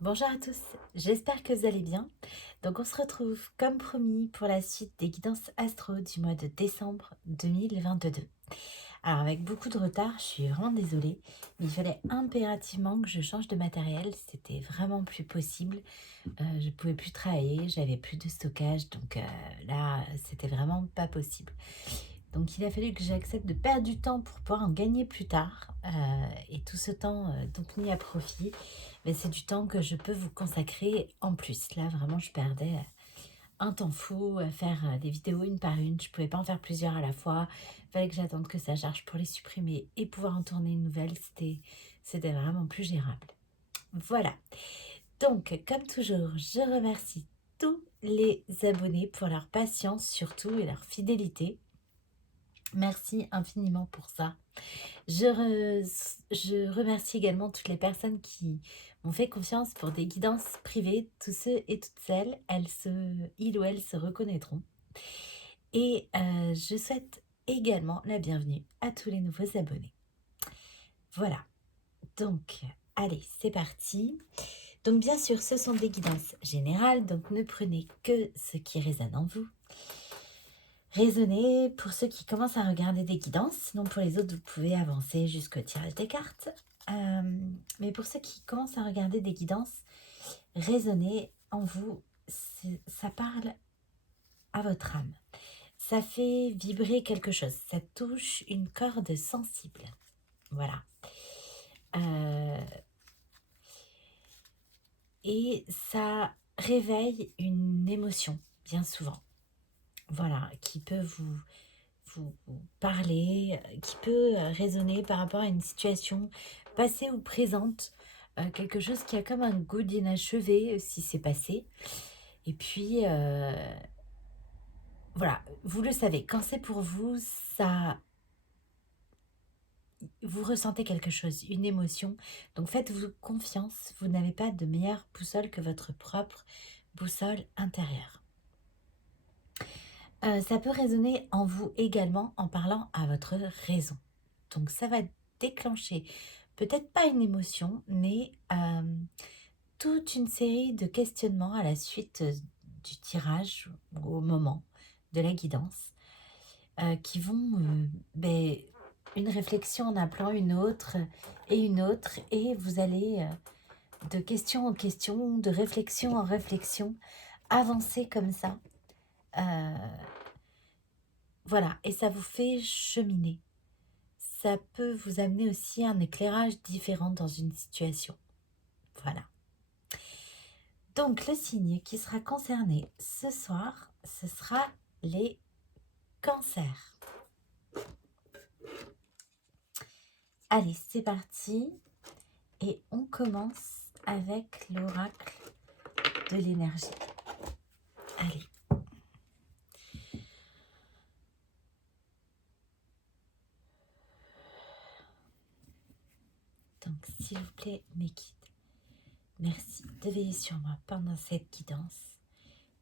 Bonjour à tous, j'espère que vous allez bien. Donc on se retrouve comme promis pour la suite des guidances astro du mois de décembre 2022. Alors avec beaucoup de retard, je suis vraiment désolée, mais il fallait impérativement que je change de matériel, c'était vraiment plus possible. Je pouvais plus travailler, j'avais plus de stockage, donc là c'était vraiment pas possible. Donc il a fallu que j'accepte de perdre du temps pour pouvoir en gagner plus tard. Et tout ce temps donc mis à profit, mais c'est du temps que je peux vous consacrer en plus. Là vraiment je perdais un temps fou à faire des vidéos une par une. Je pouvais pas en faire plusieurs à la fois. Il fallait que j'attende que ça charge pour les supprimer et pouvoir en tourner une nouvelle. C'était vraiment plus gérable. Voilà. Donc comme toujours, je remercie tous les abonnés pour leur patience surtout et leur fidélité. Merci infiniment pour ça. Je remercie également toutes les personnes qui m'ont fait confiance pour des guidances privées. Tous ceux et toutes celles, ils ou elles se reconnaîtront. Et je souhaite également la bienvenue à tous les nouveaux abonnés. Voilà, donc allez, c'est parti. Donc bien sûr, ce sont des guidances générales, donc ne prenez que ce qui résonne en vous. Raisonnez pour ceux qui commencent à regarder des guidances, sinon pour les autres, vous pouvez avancer jusqu'au tirage des cartes. Mais pour ceux qui commencent à regarder des guidances, raisonnez en vous, ça parle à votre âme. Ça fait vibrer quelque chose, ça touche une corde sensible. Voilà. Et ça réveille une émotion, bien souvent. Voilà, qui peut vous parler, qui peut résonner par rapport à une situation passée ou présente, quelque chose qui a comme un goût d'inachevé si c'est passé. Et puis, voilà, vous le savez, quand c'est pour vous, ça, vous ressentez quelque chose, une émotion. Donc faites-vous confiance, vous n'avez pas de meilleure boussole que votre propre boussole intérieure. Ça peut résonner en vous également en parlant à votre raison. Donc ça va déclencher peut-être pas une émotion, mais toute une série de questionnements à la suite du tirage ou au moment de la guidance qui vont, une réflexion en appelant une autre, et vous allez de question en question, de réflexion en réflexion, avancer comme ça. Euh, voilà, et ça vous fait cheminer. Ça peut vous amener aussi un éclairage différent dans une situation. Voilà. Donc, le signe qui sera concerné ce soir, ce sera les cancers. Allez, c'est parti. Et on commence avec l'oracle de l'énergie. Allez. Donc, s'il vous plaît, mes guides, merci de veiller sur moi pendant cette guidance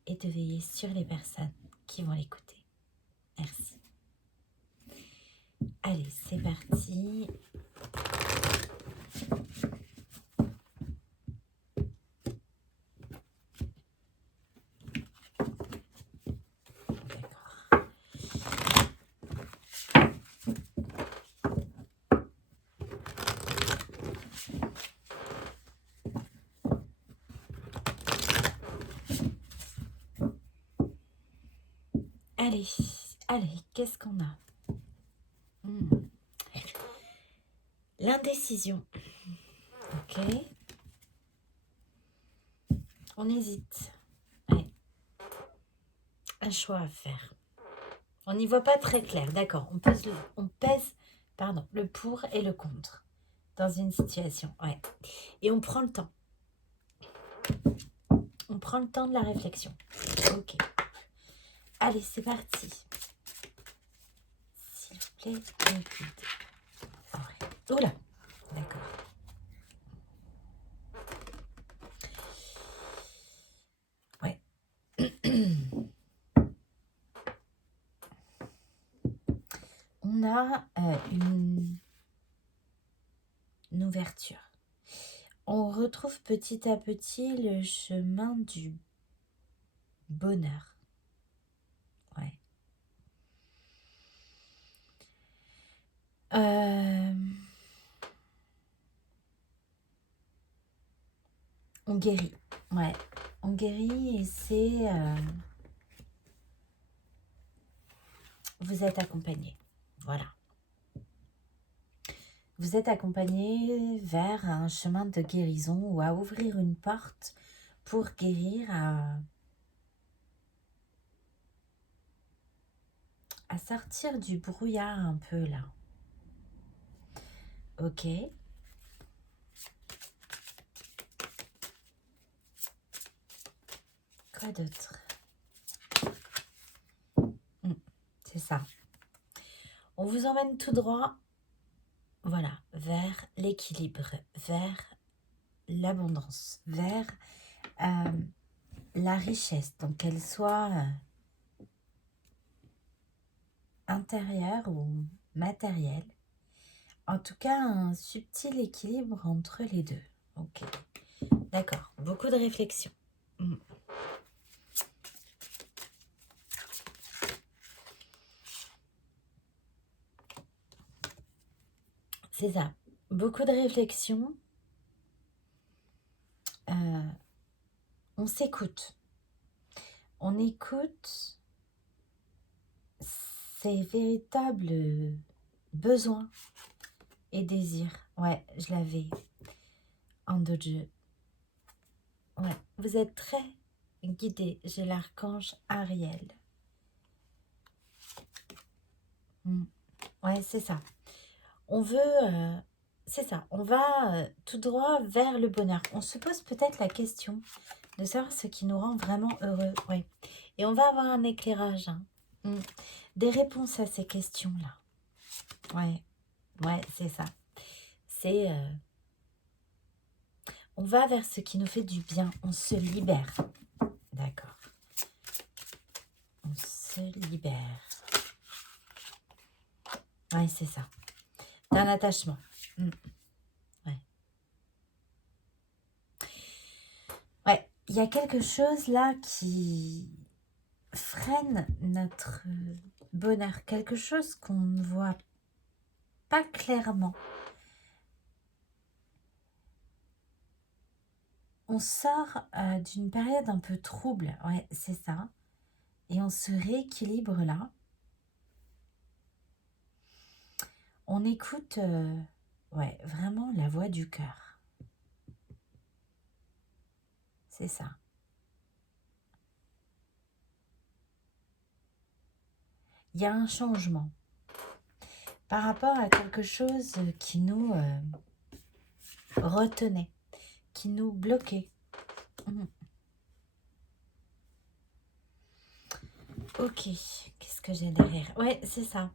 et de veiller sur les personnes qui vont l'écouter. Merci. Allez, c'est parti. Allez, allez, qu'est-ce qu'on a? L'indécision. Ok. On hésite. Allez. Un choix à faire. On n'y voit pas très clair, d'accord. On pèse le pour et le contre dans une situation. Ouais. Et on prend le temps. On prend le temps de la réflexion. Ok. Allez, c'est parti. S'il vous plaît, mes guides. Ouais. Oula, d'accord. Ouais. On a une ouverture. On retrouve petit à petit le chemin du bonheur. Ouais. On guérit. Ouais. On guérit et c'est... vous êtes accompagné. Voilà. Vous êtes accompagné vers un chemin de guérison ou à ouvrir une porte pour guérir, à sortir du brouillard un peu là. Ok. Quoi d'autre? C'est ça. On vous emmène tout droit, voilà, vers l'équilibre, vers l'abondance, vers la richesse, donc qu'elle soit intérieure ou matérielle. En tout cas, un subtil équilibre entre les deux. Ok, d'accord. Beaucoup de réflexion. C'est ça. Beaucoup de réflexion. On s'écoute. On écoute ses véritables besoins et désirs. Ouais, je l'avais en dojo. Ouais, vous êtes très guidé. J'ai l'archange Ariel. Ouais, c'est ça. On veut... c'est ça. On va tout droit vers le bonheur. On se pose peut-être la question de savoir ce qui nous rend vraiment heureux. Ouais. Et on va avoir un éclairage. Des réponses à ces questions-là. Ouais. Ouais, c'est ça. C'est... on va vers ce qui nous fait du bien. On se libère. D'accord. On se libère. Ouais, c'est ça. D'un attachement. Ouais. Ouais, il y a quelque chose là qui freine notre bonheur. Quelque chose qu'on ne voit pas clairement. On sort d'une période un peu trouble. Ouais, c'est ça. Et on se rééquilibre là. On écoute ouais, vraiment la voix du cœur. C'est ça. Il y a un changement par rapport à quelque chose qui nous retenait, qui nous bloquait. Ok, qu'est-ce que j'ai derrière? Ouais, c'est ça.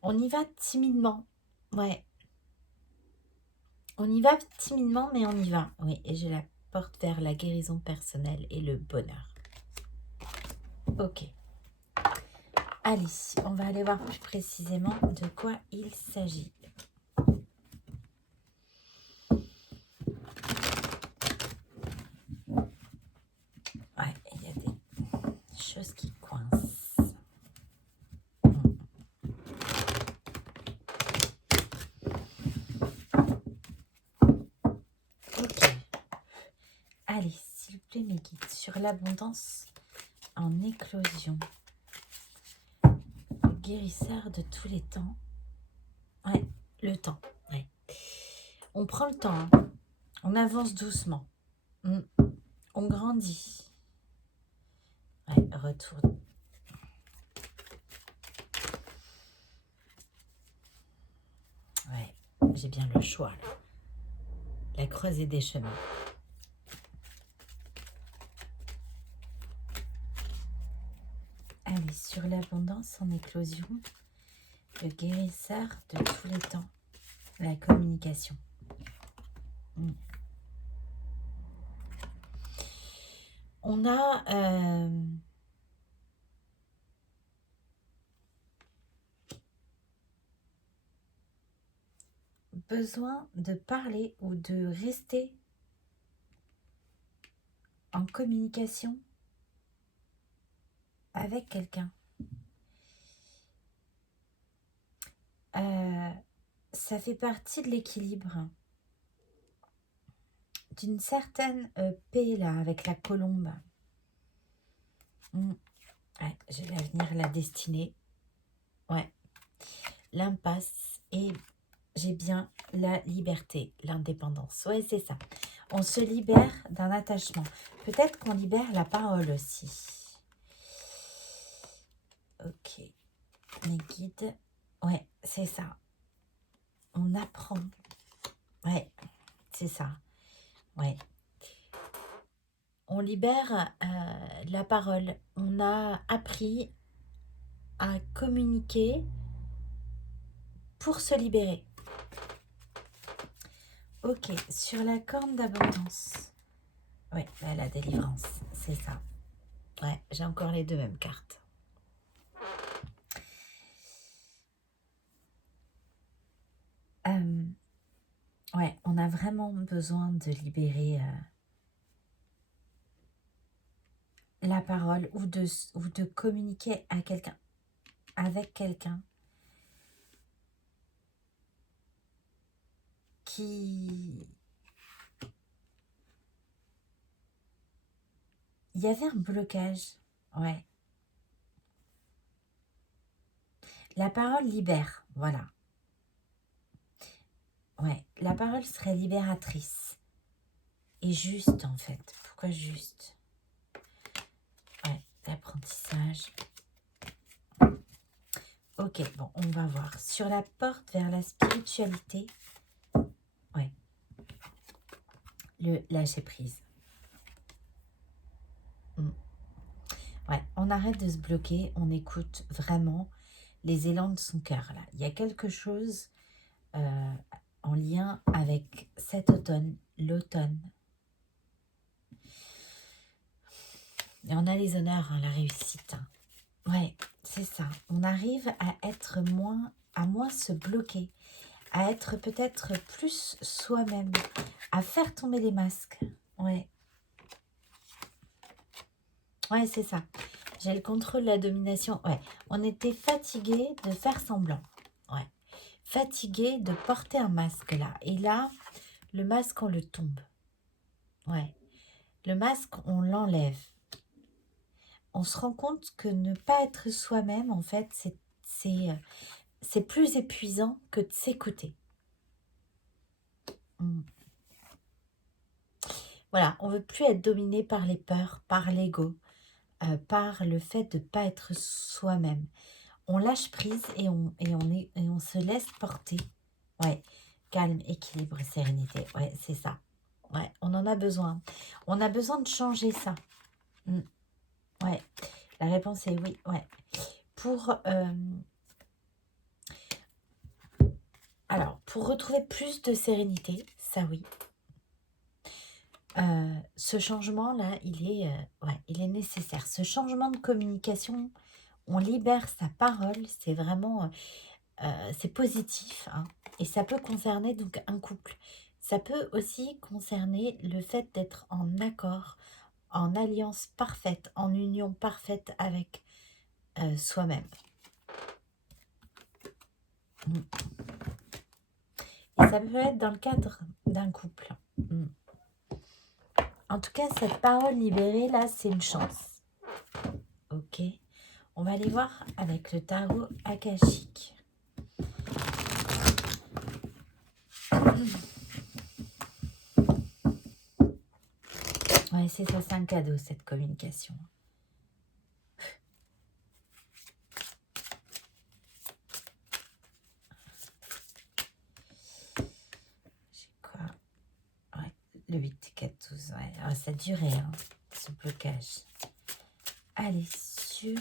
On y va timidement. Ouais. On y va timidement, mais on y va. Oui, et je la porte vers la guérison personnelle et le bonheur. Ok. Allez, on va aller voir plus précisément de quoi il s'agit. Ouais, il y a des choses qui coincent. Ok. Allez, s'il vous plaît, mes guides, sur l'abondance en éclosion. Le guérisseur de tous les temps. Ouais, le temps. Ouais. On prend le temps. Hein. On avance doucement. On grandit. Ouais, retourne. Ouais, j'ai bien le choix là. La croisée des chemins. Allez, sur l'abondance en éclosion, le guérisseur de tous les temps, la communication. On a besoin de parler ou de rester en communication avec quelqu'un. Ça fait partie de l'équilibre, d'une certaine paix là, avec la colombe. Ouais, j'ai l'avenir, la destinée. Ouais, l'impasse et j'ai bien la liberté, l'indépendance. Ouais, c'est ça. On se libère d'un attachement. Peut-être qu'on libère la parole aussi. Ok. Mes guides. Ouais, c'est ça. On apprend. Ouais, c'est ça. Ouais. On libère la parole. On a appris à communiquer pour se libérer. Ok, sur la corne d'abondance. Ouais, là, la délivrance, c'est ça. Ouais, j'ai encore les deux mêmes cartes. Ouais, on a vraiment besoin de libérer la parole ou de communiquer à quelqu'un, avec quelqu'un qui... Il y avait un blocage, ouais. La parole libère, voilà. Ouais, la parole serait libératrice. Et juste, en fait. Pourquoi juste? Ouais, l'apprentissage. Ok, bon, on va voir. Sur la porte vers la spiritualité, ouais, le lâcher prise. Ouais, on arrête de se bloquer, on écoute vraiment les élans de son cœur. Là, il y a quelque chose en lien avec cet automne, l'automne. Et on a les honneurs, hein, la réussite. Ouais, c'est ça. On arrive à être moins se bloquer, à être peut-être plus soi-même, à faire tomber les masques. Ouais. Ouais, c'est ça. J'ai le contrôle, la domination. Ouais, on était fatigué de faire semblant. Ouais. Fatigué de porter un masque là. Et là, le masque, on le tombe. Ouais. Le masque, on l'enlève. On se rend compte que ne pas être soi-même, en fait, c'est plus épuisant que de s'écouter. Voilà, on veut plus être dominé par les peurs, par l'ego, par le fait de ne pas être soi-même. On lâche prise et on se laisse porter. Ouais, calme, équilibre, sérénité. Ouais, c'est ça. Ouais, on en a besoin. On a besoin de changer ça. Ouais, la réponse est oui. Ouais. Pour retrouver plus de sérénité, ça oui. Ce changement-là, il est nécessaire. Ce changement de communication, on libère sa parole, c'est vraiment, c'est positif, hein, et ça peut concerner donc un couple. Ça peut aussi concerner le fait d'être en accord, en alliance parfaite, en union parfaite avec soi-même. Et ça peut être dans le cadre d'un couple. En tout cas, cette parole libérée, là, c'est une chance. Ok. On va aller voir avec le tarot akashique. Ouais, c'est ça, c'est un cadeau, cette communication. J'ai quoi? Ouais, le 8 4 12. Ouais. Ah, ça durait, hein, ce blocage. Allez, sur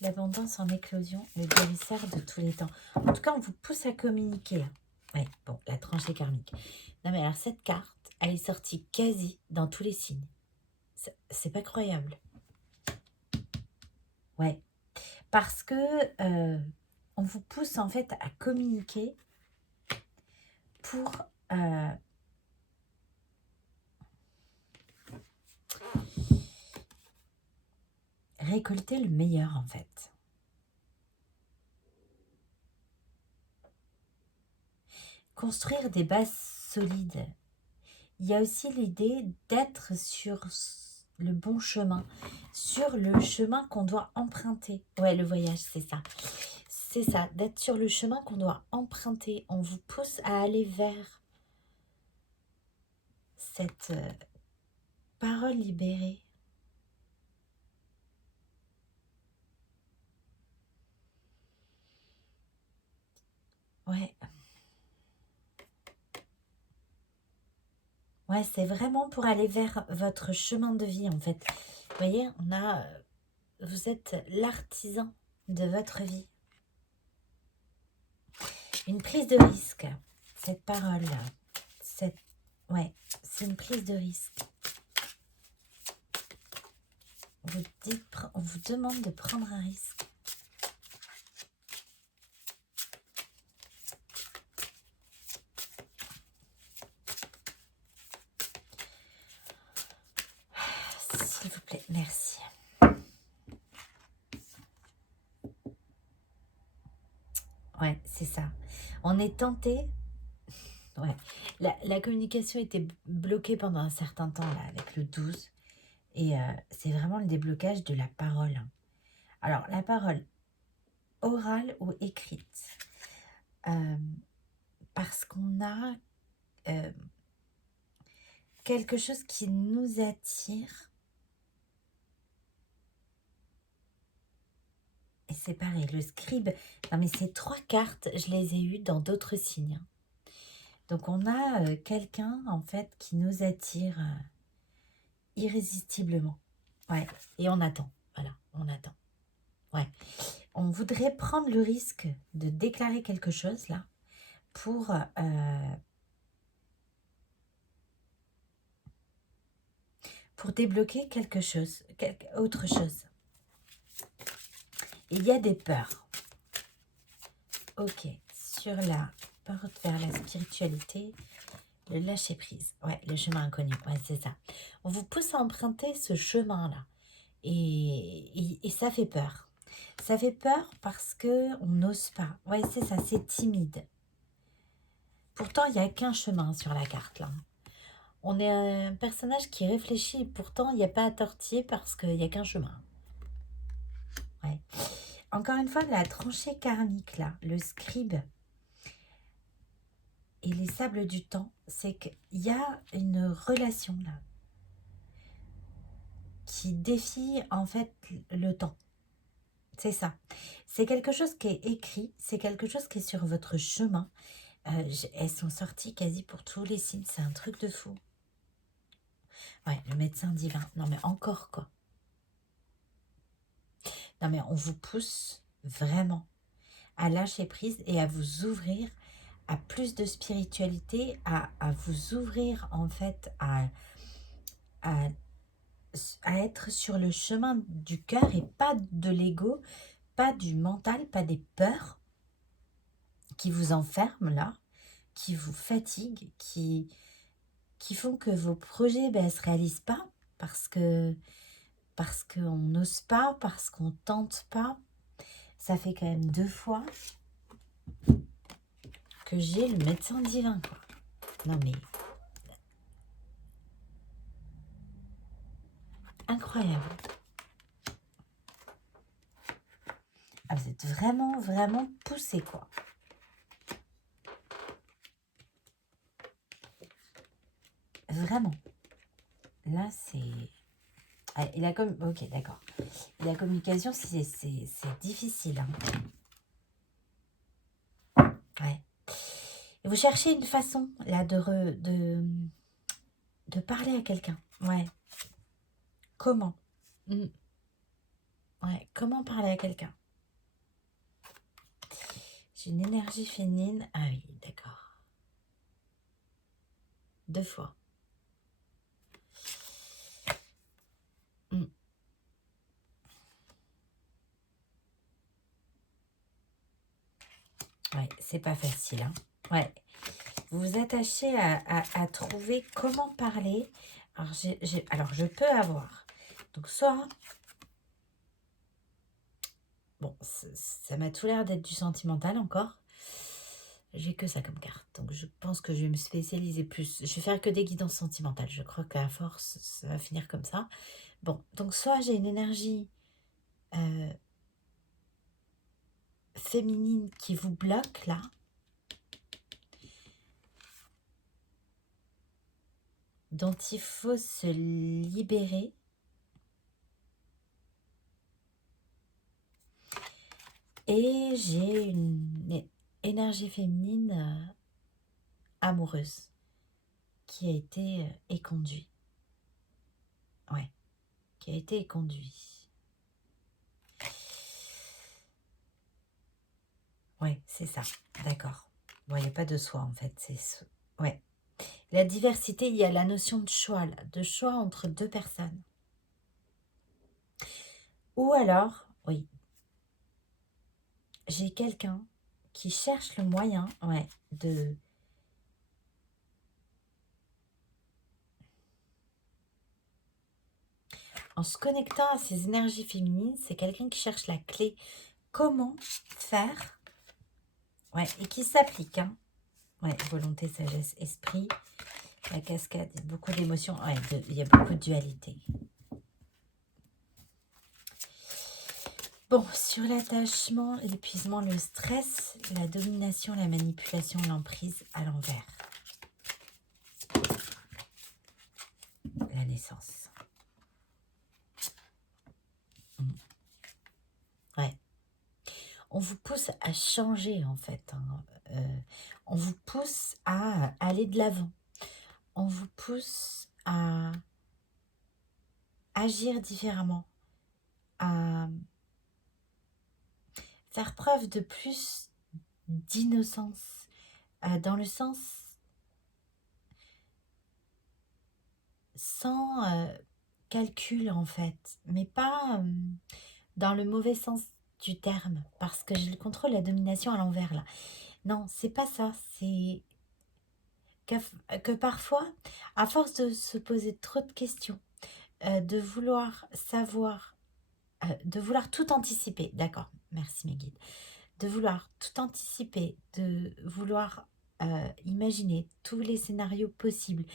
l'abondance en éclosion, le guérisseur de tous les temps. En tout cas, on vous pousse à communiquer. Ouais, bon, la tranchée karmique. Non, mais alors, cette carte, elle est sortie quasi dans tous les signes. C'est pas croyable. Ouais. Parce que on vous pousse en fait à communiquer pour récolter le meilleur, en fait. Construire des bases solides. Il y a aussi l'idée d'être sur le bon chemin, sur le chemin qu'on doit emprunter. Ouais, le voyage, c'est ça. C'est ça, d'être sur le chemin qu'on doit emprunter. On vous pousse à aller vers cette parole libérée. Ouais. Ouais, c'est vraiment pour aller vers votre chemin de vie, en fait. Vous voyez, vous êtes l'artisan de votre vie. Une prise de risque, cette parole-là. Ouais, c'est une prise de risque. On vous demande de prendre un risque. S'il vous plaît, merci. Ouais, c'est ça. On est tenté. Ouais. La communication était bloquée pendant un certain temps là, avec le 12. Et c'est vraiment le déblocage de la parole. Alors, la parole orale ou écrite. Parce qu'on a quelque chose qui nous attire. Et c'est pareil, le scribe. Non, mais ces 3 cartes, je les ai eues dans d'autres signes. Donc, on a quelqu'un, en fait, qui nous attire irrésistiblement. Ouais, et on attend. Voilà, on attend. Ouais. On voudrait prendre le risque de déclarer quelque chose, là, pour débloquer quelque chose, autre chose. Il y a des peurs. Ok, sur la porte vers la spiritualité, le lâcher-prise. Ouais, le chemin inconnu, ouais, c'est ça. On vous pousse à emprunter ce chemin-là. Et ça fait peur. Ça fait peur parce qu'on n'ose pas. Ouais, c'est ça, c'est timide. Pourtant, il n'y a qu'un chemin sur la carte, là. On est un personnage qui réfléchit, pourtant, il n'y a pas à tortiller parce qu'il n'y a qu'un chemin. Ouais. Encore une fois, la tranchée karmique, là, le scribe et les sables du temps, c'est qu'il y a une relation, là, qui défie, en fait, le temps. C'est ça. C'est quelque chose qui est écrit, c'est quelque chose qui est sur votre chemin. Elles sont sorties quasi pour tous les signes, c'est un truc de fou. Ouais, le médecin divin. Non, mais encore, quoi. Non, mais on vous pousse vraiment à lâcher prise et à vous ouvrir à plus de spiritualité, à vous ouvrir en fait à être sur le chemin du cœur et pas de l'ego, pas du mental, pas des peurs qui vous enferment là, qui vous fatiguent, qui font que vos projets ne se réalisent pas parce qu'on n'ose pas, parce qu'on tente pas. Ça fait quand même 2 fois que j'ai le médecin divin, quoi. Non mais, incroyable. Ah, vous êtes vraiment, vraiment poussé, quoi. Vraiment. Là, c'est... Ah, ok, d'accord. La communication, c'est difficile. Hein. Ouais. Et vous cherchez une façon, là, de parler à quelqu'un. Ouais. Comment Ouais, comment parler à quelqu'un. J'ai une énergie féminine. Ah oui, d'accord. 2 fois. Ouais, c'est pas facile. Hein. Ouais. Vous vous attachez à trouver comment parler. Alors, alors, je peux avoir. Donc, soit... Bon, ça m'a tout l'air d'être du sentimental encore. J'ai que ça comme carte. Donc, je pense que je vais me spécialiser plus. Je vais faire que des guidances sentimentales. Je crois qu'à force, ça va finir comme ça. Bon, donc soit j'ai une énergie féminine qui vous bloque là. Dont il faut se libérer. Et j'ai une énergie féminine amoureuse qui a été éconduite. Ouais, qui a été éconduite. Ouais, c'est ça, d'accord. Bon, il n'y a pas de choix en fait. Ouais. La diversité, il y a la notion de choix, là, de choix entre deux personnes. Ou alors, oui, j'ai quelqu'un qui cherche le moyen, ouais, de... En se connectant à ces énergies féminines, c'est quelqu'un qui cherche la clé. Comment faire, ouais, et qui s'applique, hein. Ouais, volonté, sagesse, esprit, la cascade, il y a beaucoup d'émotions, ouais, il y a beaucoup de dualité. Bon, sur l'attachement, l'épuisement, le stress, la domination, la manipulation, l'emprise à l'envers. La naissance. Ouais. On vous pousse à changer en fait, hein. On vous pousse à aller de l'avant. On vous pousse à agir différemment, à faire preuve de plus d'innocence, dans le sens sans calcul en fait, mais pas dans le mauvais sens du terme, parce que j'ai le contrôle, la domination à l'envers là. Non, c'est pas ça, c'est que parfois, à force de se poser trop de questions, de vouloir savoir, de vouloir tout anticiper, d'accord, merci mes guides, de vouloir tout anticiper, de vouloir imaginer tous les scénarios possibles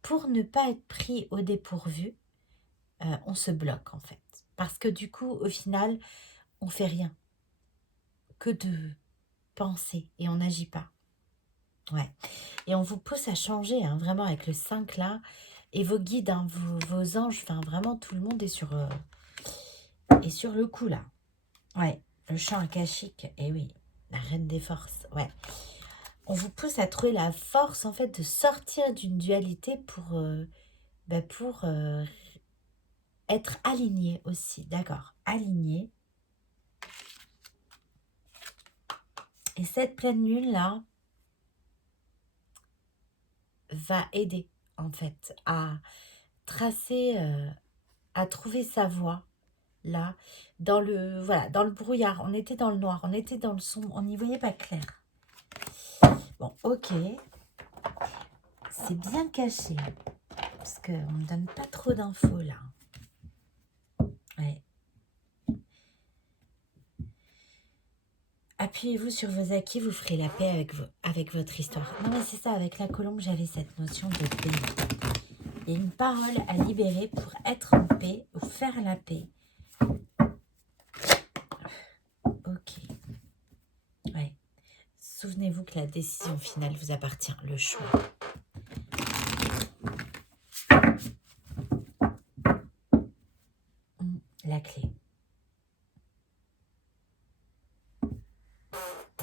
pour ne pas être pris au dépourvu, on se bloque en fait. Parce que du coup, au final, on fait rien que de penser et on n'agit pas. Ouais. Et on vous pousse à changer, hein, vraiment avec le 5 là. Et vos guides, hein, vos anges, enfin vraiment tout le monde est sur le coup là. Ouais, le chant akashique, et oui, la reine des forces, ouais. On vous pousse à trouver la force en fait de sortir d'une dualité pour être aligné aussi, d'accord, aligné. Et cette pleine lune là va aider en fait à tracer, à trouver sa voie là, dans le brouillard. On était dans le noir, on était dans le sombre, on n'y voyait pas clair. Bon, ok, c'est bien caché, parce qu'on ne donne pas trop d'infos là. Ouais. Appuyez-vous sur vos acquis, vous ferez la paix avec votre histoire. Non mais c'est ça, avec la colombe, j'avais cette notion de paix. Il y a une parole à libérer pour être en paix ou faire la paix. Ok. Ouais. Souvenez-vous que la décision finale vous appartient, le choix. La clé.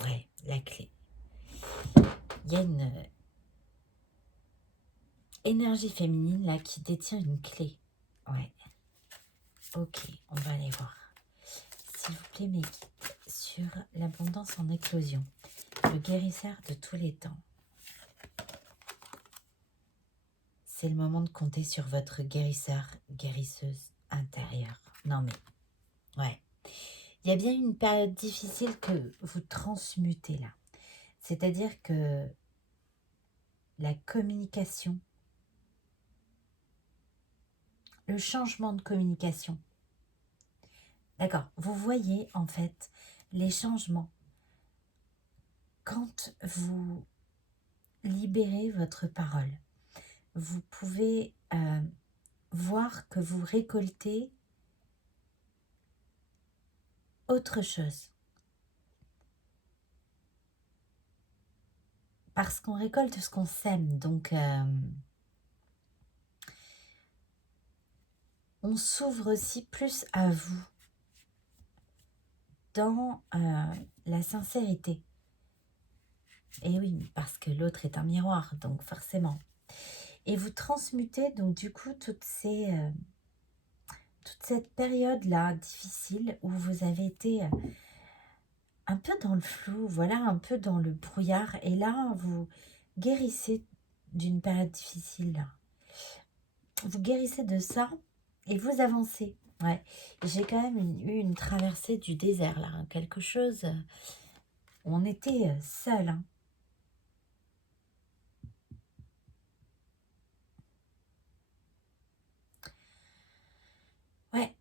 Ouais, la clé. Il y a une énergie féminine là qui détient une clé. Ouais. Ok, on va aller voir. S'il vous plaît, mes guides, sur l'abondance en éclosion, le guérisseur de tous les temps. C'est le moment de compter sur votre guérisseur, guérisseuse intérieure. Non mais, ouais. Il y a bien une période difficile que vous transmutez là. C'est-à-dire que la communication, le changement de communication. D'accord, vous voyez en fait les changements quand vous libérez votre parole. Vous pouvez voir que vous récoltez autre chose. Parce qu'on récolte ce qu'on sème, donc on s'ouvre aussi plus à vous dans la sincérité. Et oui, parce que l'autre est un miroir, donc forcément. Et vous transmutez donc du coup toute cette période-là difficile où vous avez été un peu dans le flou, voilà, un peu dans le brouillard. Et là, vous guérissez d'une période difficile. Là. Vous guérissez de ça et vous avancez. Ouais, j'ai quand même eu une traversée du désert, là, hein, quelque chose où on était seul. Hein. Ouais,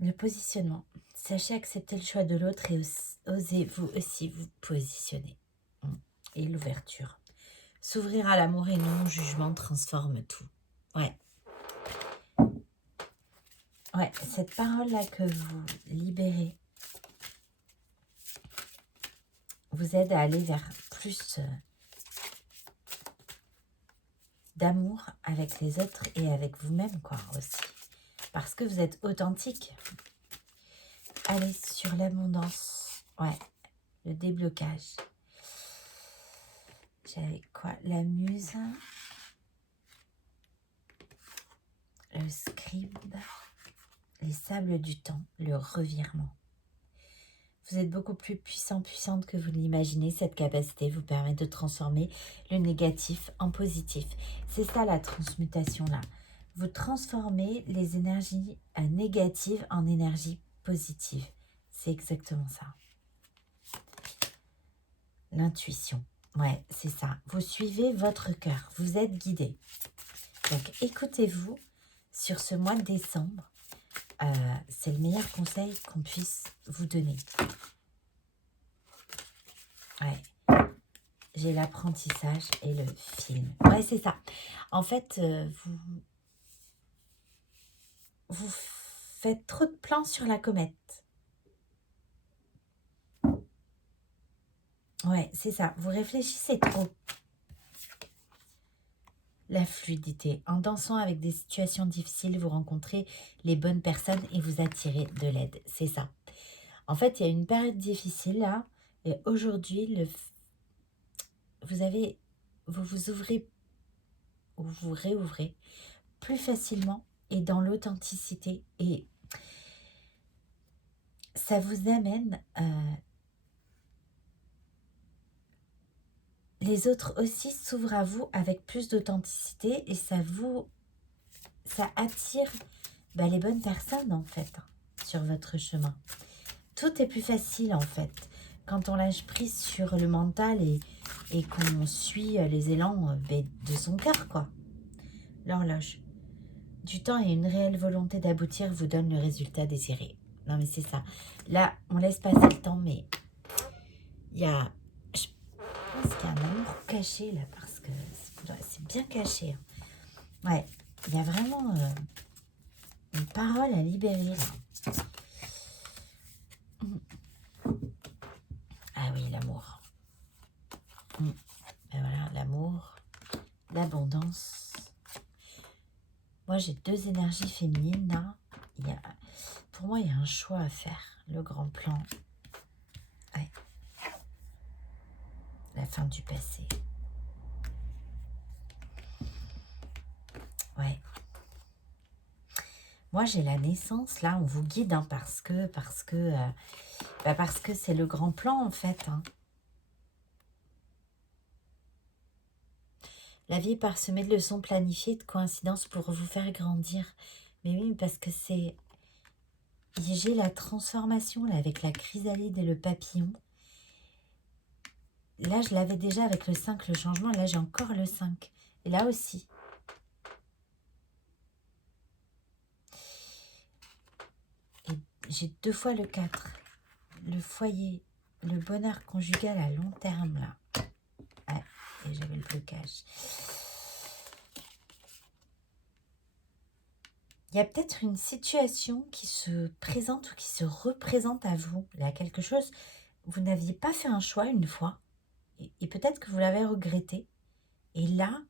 le positionnement. Sachez accepter le choix de l'autre et osez vous aussi vous positionner. Et l'ouverture. S'ouvrir à l'amour et non au jugement transforme tout. Ouais. Ouais, cette parole-là que vous libérez vous aide à aller vers plus d'amour avec les autres et avec vous-même, quoi, aussi. Parce que vous êtes authentique. Allez sur l'abondance. Ouais, le déblocage. J'avais quoi? La muse. Le scribe. Les sables du temps. Le revirement. Vous êtes beaucoup plus puissant, puissante que vous ne l'imaginez. Cette capacité vous permet de transformer le négatif en positif. C'est ça la transmutation là. Vous transformez les énergies négatives en énergie positive. C'est exactement ça. L'intuition. Ouais, c'est ça. Vous suivez votre cœur. Vous êtes guidé. Donc écoutez-vous sur ce mois de décembre. C'est le meilleur conseil qu'on puisse vous donner. Ouais. J'ai l'apprentissage et le film. Ouais, c'est ça. En fait, vous faites trop de plans sur la comète. Ouais, c'est ça. Vous réfléchissez trop. La fluidité. En dansant avec des situations difficiles, vous rencontrez les bonnes personnes et vous attirez de l'aide. C'est ça. En fait, il y a une période difficile là. Et aujourd'hui, vous vous ouvrez ou vous réouvrez plus facilement et dans l'authenticité. Et ça vous amène... les autres aussi s'ouvrent à vous avec plus d'authenticité et ça attire les bonnes personnes en fait sur votre chemin. Tout est plus facile en fait quand on lâche prise sur le mental et qu'on suit les élans de son cœur quoi. L'horloge. Du temps et une réelle volonté d'aboutir vous donne le résultat désiré. Non mais c'est ça. Là, on laisse passer le temps mais il y a... Je pense qu'il y a un amour caché là parce que c'est bien caché. Hein. Ouais, il y a vraiment une parole à libérer là. Ah oui, l'amour. Et voilà, l'amour, l'abondance. Moi, j'ai deux énergies féminines là. Pour moi, il y a un choix à faire. Le grand plan. Ouais. La fin du passé. Ouais. Moi, j'ai la naissance, là, on vous guide, hein, parce que c'est le grand plan, en fait. Hein. La vie est parsemée de leçons planifiées, de coïncidences pour vous faire grandir. Mais oui, parce que c'est... J'ai la transformation, là, avec la chrysalide et le papillon. là, je l'avais déjà avec le 5, le changement. Là, j'ai encore le 5. Et là aussi. Et j'ai 2 fois le 4. Le foyer, le bonheur conjugal à long terme, là. Ouais, et j'avais le blocage. Il y a peut-être une situation qui se présente ou qui se représente à vous. Là, quelque chose, vous n'aviez pas fait un choix une fois. Et peut-être que vous l'avez regretté. Et là,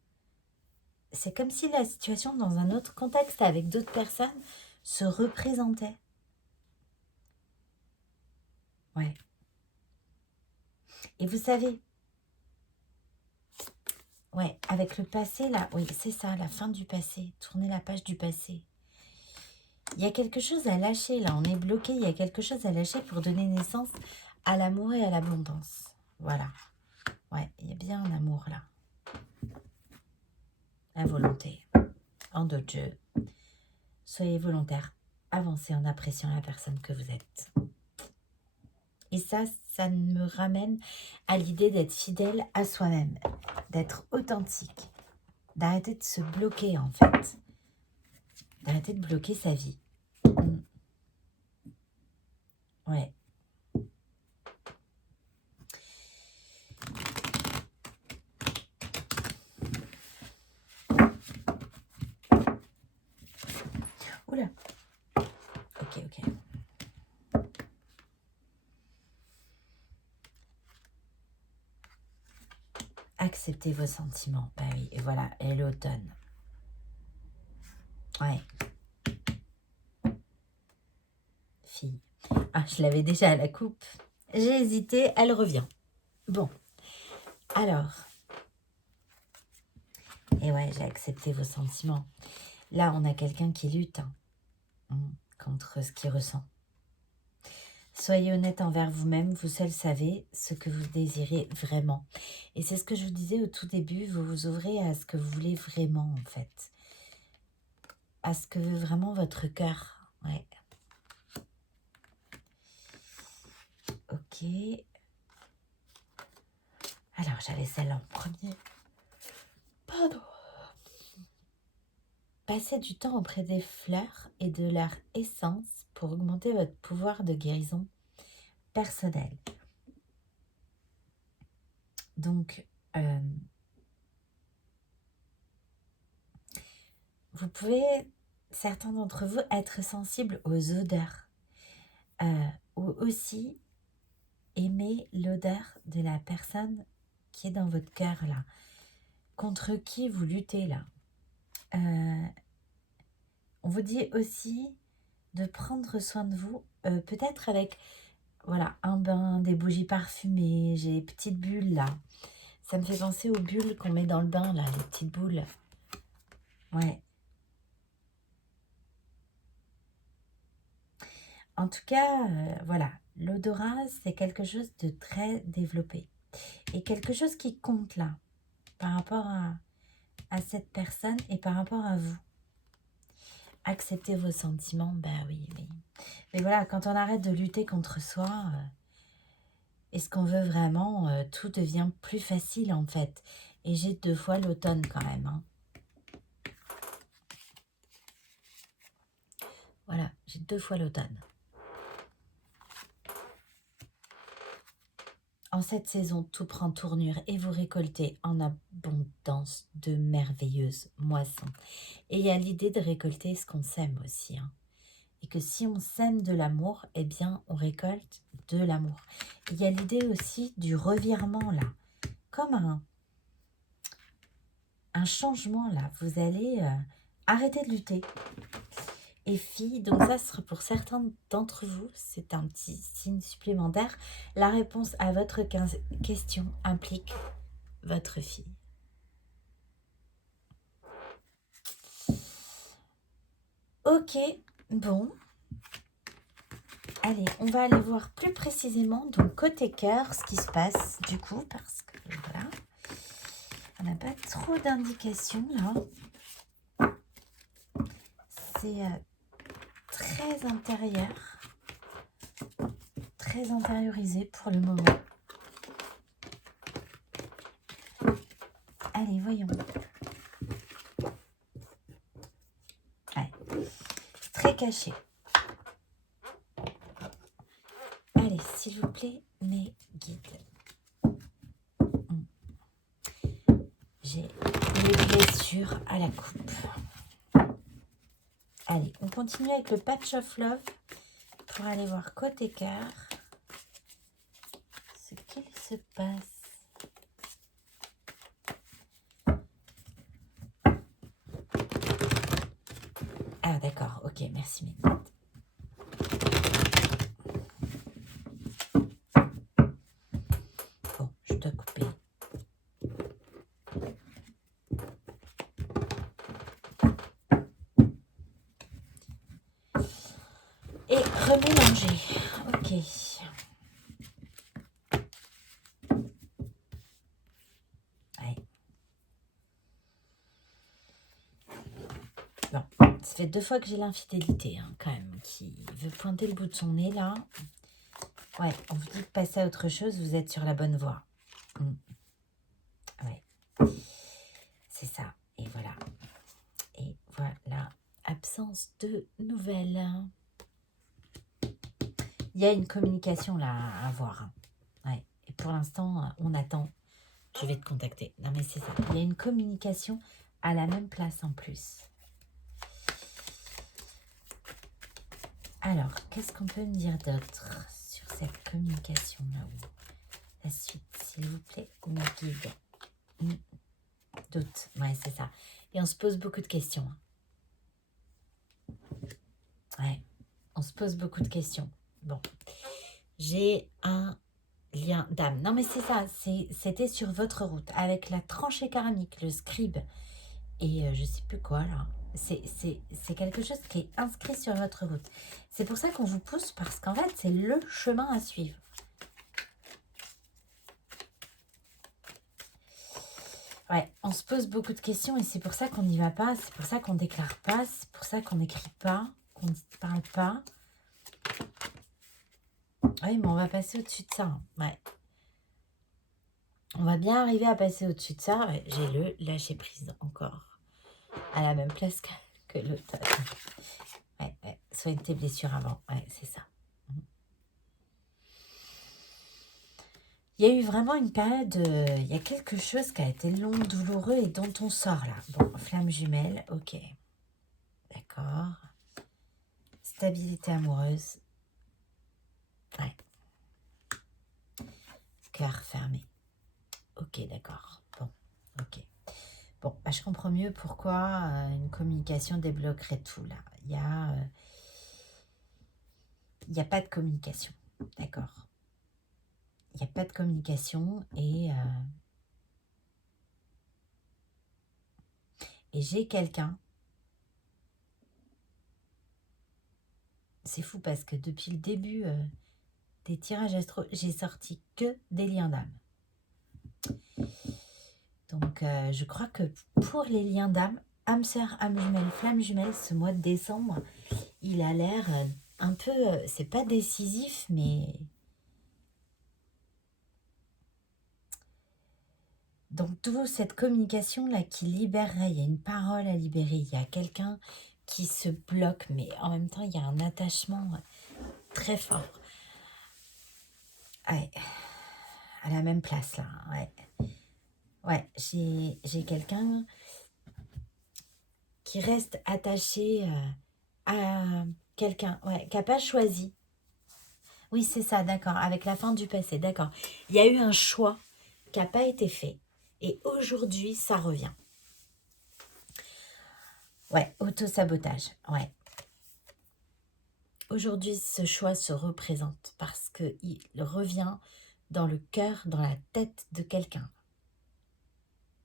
c'est comme si la situation dans un autre contexte avec d'autres personnes se représentait. Ouais. Et vous savez, ouais, avec le passé, là, oui, c'est ça, la fin du passé. Tourner la page du passé. Il y a quelque chose à lâcher, là. On est bloqué, il y a quelque chose à lâcher pour donner naissance à l'amour et à l'abondance. Voilà. Ouais, il y a bien un amour, là. La volonté. En d'autres jeux. Soyez volontaire. Avancez en appréciant la personne que vous êtes. Et ça me ramène à l'idée d'être fidèle à soi-même, d'être authentique, d'arrêter de se bloquer en fait, d'arrêter de bloquer sa vie. Ouais. Oula. Ok. Acceptez vos sentiments. Bah oui, et voilà, et l'automne. Ouais. Fille. Ah, je l'avais déjà à la coupe. J'ai hésité, elle revient. Bon. Alors. Et ouais, j'ai accepté vos sentiments. Là, on a quelqu'un qui lutte contre ce qu'il ressent. Soyez honnête envers vous-même, vous seul savez ce que vous désirez vraiment. Et c'est ce que je vous disais au tout début, vous vous ouvrez à ce que vous voulez vraiment en fait. À ce que veut vraiment votre cœur. Ouais. Ok. Alors j'avais celle en premier. Pardon. Passez du temps auprès des fleurs et de leur essence pour augmenter votre pouvoir de guérison personnelle. Donc, vous pouvez, certains d'entre vous, être sensibles aux odeurs ou aussi aimer l'odeur de la personne qui est dans votre cœur là, contre qui vous luttez là. On vous dit aussi de prendre soin de vous, peut-être avec voilà, un bain, des bougies parfumées, j'ai les petites bulles là. Ça me fait penser aux bulles qu'on met dans le bain là, les petites boules. Ouais. En tout cas, voilà, l'odorat, c'est quelque chose de très développé. Et quelque chose qui compte là, par rapport à cette personne et par rapport à vous. Accepter vos sentiments, ben oui. Mais voilà, quand on arrête de lutter contre soi, et ce qu'on veut vraiment, tout devient plus facile en fait. Et j'ai 2 fois l'automne quand même. Hein. Voilà, j'ai 2 fois l'automne. En cette saison, tout prend tournure et vous récoltez en abondance de merveilleuses moissons. Et il y a l'idée de récolter ce qu'on sème aussi. Hein. Et que si on sème de l'amour, eh bien, on récolte de l'amour. Il y a l'idée aussi du revirement là. Comme un changement là. Vous allez arrêter de lutter. Et filles, donc ça sera pour certains d'entre vous, c'est un petit signe supplémentaire. La réponse à votre question implique votre fille. Ok, bon. Allez, on va aller voir plus précisément, donc côté cœur, ce qui se passe du coup, parce que voilà, on n'a pas trop d'indications là. C'est très intérieur, très intériorisé pour le moment. Allez, voyons. Ouais. Très caché. Allez, s'il vous plaît, mes guides. J'ai une blessure à la coupe. Allez, on continue avec le Patch of Love pour aller voir côté cœur ce qu'il se passe. Ah d'accord, ok, merci mes guides. Bon, je dois couper. Et remélanger. Ok. Ouais. Bon, ça fait 2 fois que j'ai l'infidélité, hein, quand même, qui veut pointer le bout de son nez, là. Ouais, on vous dit de passer à autre chose, vous êtes sur la bonne voie. Ouais. C'est ça. Et voilà. Et voilà. Absence de nouvelles. Il y a une communication là à avoir. Hein. Ouais. Et pour l'instant, on attend. Je vais te contacter. Non mais c'est ça. Il y a une communication à la même place en plus. Alors, qu'est-ce qu'on peut me dire d'autre sur cette communication là-haut? La suite, s'il vous plaît, mes guides. Doute, ouais, c'est ça. Et on se pose beaucoup de questions. Ouais, on se pose beaucoup de questions. Bon, j'ai un lien d'âme. Non, mais c'est ça, c'était sur votre route, avec la tranchée karmique, le scribe, et je sais plus quoi, là. C'est quelque chose qui est inscrit sur votre route. C'est pour ça qu'on vous pousse, parce qu'en fait, c'est le chemin à suivre. Ouais, on se pose beaucoup de questions, et c'est pour ça qu'on n'y va pas, c'est pour ça qu'on déclare pas, c'est pour ça qu'on n'écrit pas, qu'on ne parle pas. Oui, mais on va passer au-dessus de ça. Hein. Ouais. On va bien arriver à passer au-dessus de ça. Ouais, j'ai le lâcher prise encore. À la même place que l'autre. Ouais, ouais. Soigne tes blessures avant. Ouais, c'est ça. Il y a eu vraiment une période, il y a quelque chose qui a été long, douloureux et dont on sort là. Bon, flamme jumelle, ok. D'accord. Stabilité amoureuse. Ouais. Cœur fermé. Ok, d'accord. Bon, ok. Bon, bah, je comprends mieux pourquoi une communication débloquerait tout là. Il n'y a pas de communication. D'accord. Il n'y a pas de communication et j'ai quelqu'un. C'est fou parce que depuis le début des tirages astro, j'ai sorti que des liens d'âme. Donc, je crois que pour les liens d'âme, âme sœur, âme jumelle, flamme jumelle, ce mois de décembre, il a l'air un peu, c'est pas décisif, mais... Donc, toute cette communication-là qui libérerait, il y a une parole à libérer, il y a quelqu'un qui se bloque, mais en même temps, il y a un attachement très fort. Ouais, à la même place, là, ouais. Ouais, j'ai quelqu'un qui reste attaché à quelqu'un, ouais, qui n'a pas choisi. Oui, c'est ça, d'accord, avec la fin du passé, d'accord. Il y a eu un choix qui n'a pas été fait. Et aujourd'hui, ça revient. Ouais, auto-sabotage, ouais. Aujourd'hui, ce choix se représente parce qu'il revient dans le cœur, dans la tête de quelqu'un.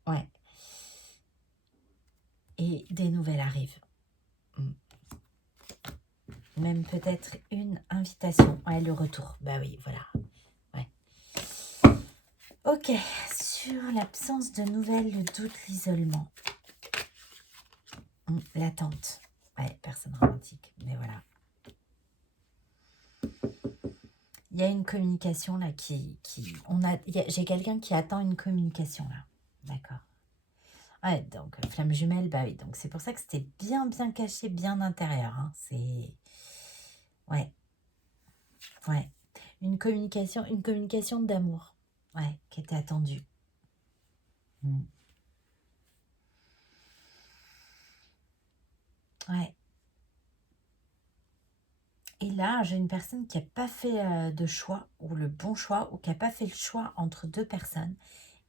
Ouais. Et des nouvelles arrivent. Même peut-être une invitation. Ouais, le retour. Bah oui, voilà. Ouais. Ok, sur l'absence de nouvelles, le doute, l'isolement. L'attente. Ouais, personne romantique, mais voilà. Il y a une communication là j'ai quelqu'un qui attend une communication là. D'accord. Ouais, donc flamme jumelle, bah oui, donc c'est pour ça que c'était bien, bien caché, bien intérieur, hein. C'est... Ouais, ouais. Une communication d'amour, ouais, qui était attendue. Mm. Ouais. Et là, j'ai une personne qui n'a pas fait de choix, ou le bon choix, ou qui n'a pas fait le choix entre deux personnes.